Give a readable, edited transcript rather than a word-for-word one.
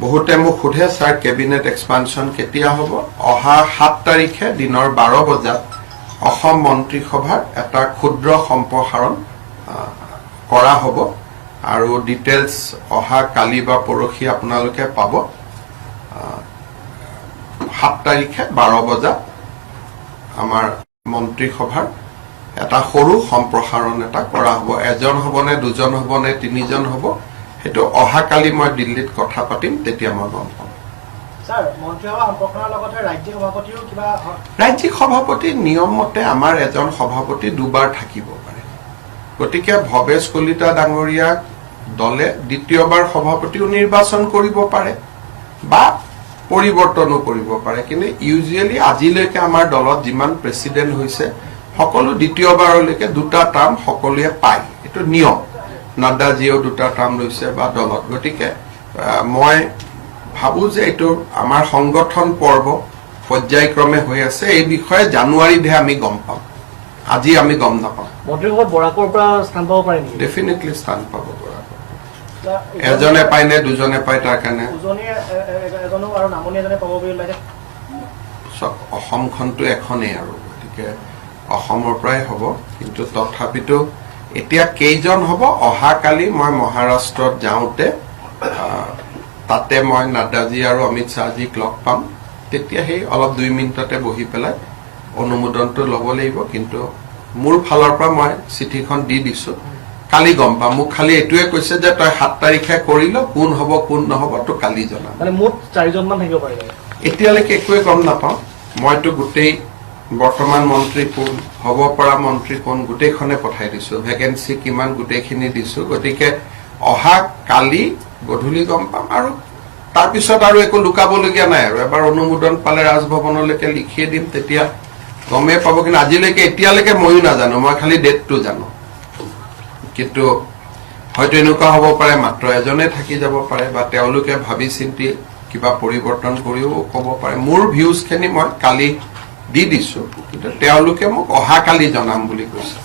বহুতে মোক সোধে স্যাৰ কেবিনেট এক্সপানশন কেতিয়া হ'ব অহা 7 তাৰিখে দিনৰ 12 বজাত অসম মন্ত্ৰীসভাৰ এটা ক্ষুদ্ৰ সম্প্ৰসাৰণ কৰা হ'ব আৰু ডিটেইলছ অহা কালি বা পৰহি আপোনালোকে পাব 7 তাৰিখে 12 বজাত আমাৰ মন্ত্ৰীসভাৰ এটা সৰু সম্প্ৰসাৰণ এটা কৰা হ'ব এজন হ'বনে দুজন হ'বনে তিনিজন হ'ব হেতু অহা কালি মই দিল্লীত কথা পাতিম তেতিয়া মই গম পাম স্যার মন্ত্ৰীসভা সম্প্ৰসাৰণৰ লগতে ৰাজ্যিক সভাপতিও কিবা ৰাজ্যিক সভাপতি নিয়ম মতে আমাৰ এজন সভাপতি দুবাৰ থাকিব পাৰে গতিকে ভৱেশ কলিতা ডাঙৰীয়াক দলে দ্বিতীয়বাৰ সভাপতিও নিৰ্বাচন কৰিব পাৰে বা পৰিৱৰ্তনো কৰিব পাৰে কিন্তু ইউজুৱেলি আজিলৈকে আমাৰ দলত যিমান প্ৰেসিডেন্ট হৈছে সকলো দ্বিতীয়বাৰলৈকে দুটা টাৰ্ম সকলোৱে পায় এটো নিয়ম নাড্ডাজিও দুটা টাৰ্ম লৈছে বা দলত গতিকে মই ভাবো যে এটো আমাৰ সংগঠন পৰ্ব পৰ্যায়ক্ৰমে হৈ আছে এই বিষয়ে জানুৱাৰীতে আমি গম পাম আজি আমি গম নাপাম মন্ত্ৰীসভাত বৰাকৰ পৰা স্থান পাব পাৰে নেকি ডেফিনেটলি স্থান পাব বৰাকৰ এজনে পায় নে দুজনে পায় তাৰ কাৰণে এজনো আৰু নামনি এজনে পাব বুলি লাগে অসমখনটো এখনেই আৰু গতিকে অসমৰ পৰাই হ'ব কিন্তু তথাপিতো এতিয়া কেইজন হ'ব অহা কালি মই মহাৰাষ্ট্ৰত যাওঁতে তাতে মই নাড্ডাজি আৰু অমিত শাহজিক লগ পাম তেতিয়া সেই অলপ 2 মিনিটতে বহি পেলাই অনুমোদনটো ল'ব লাগিব কিন্তু মোৰ ফালৰ পৰা মই চিঠিখন দি দিছো কালি গম পাম মোক খালি এটোৱে কৈছে যে তই 7 তাৰিখে কৰিলো কোন হ'ব কোন নহব তো কালি জনা মানে মুঠ 4 জন মান থাকিব পাৰে এতিয়ালৈকে একোৱে গম নাপাওঁ মইতো গোটেই বৰ্তমান মন্ত্ৰী কোন হ'ব পৰা মন্ত্ৰী কোন গোটেইখনে পঠাই দিছো ভেকেন্সি কিমান গোটেইখিনি দিছো গতিকে অহা কালি গধূলি গম পাম আৰু তাৰ পিছত আৰু একো লুকাবলগীয়া নাই আৰু এবাৰ অনুমোদন পালে ৰাজভৱনলৈকে লিখিয়ে দিম তেতিয়া গমে পাব কিন্তু আজিলৈকে এতিয়ালৈকে ময়ো নাজানো মই খালি ডেটটো জানো কিন্তু হয়তো এনেকুৱা হ'ব পাৰে মাত্ৰ এজনে থাকি যাব পাৰে বা তেওঁলোকে ভাবি চিন্তি কিবা পৰিৱৰ্তন কৰিও ক'ব পাৰে মোৰ ভিউজখিনি মই কালি দি দিছো কিন্তু তেওঁলোকে মোক অহা কালি জনাম বুলি কৈছে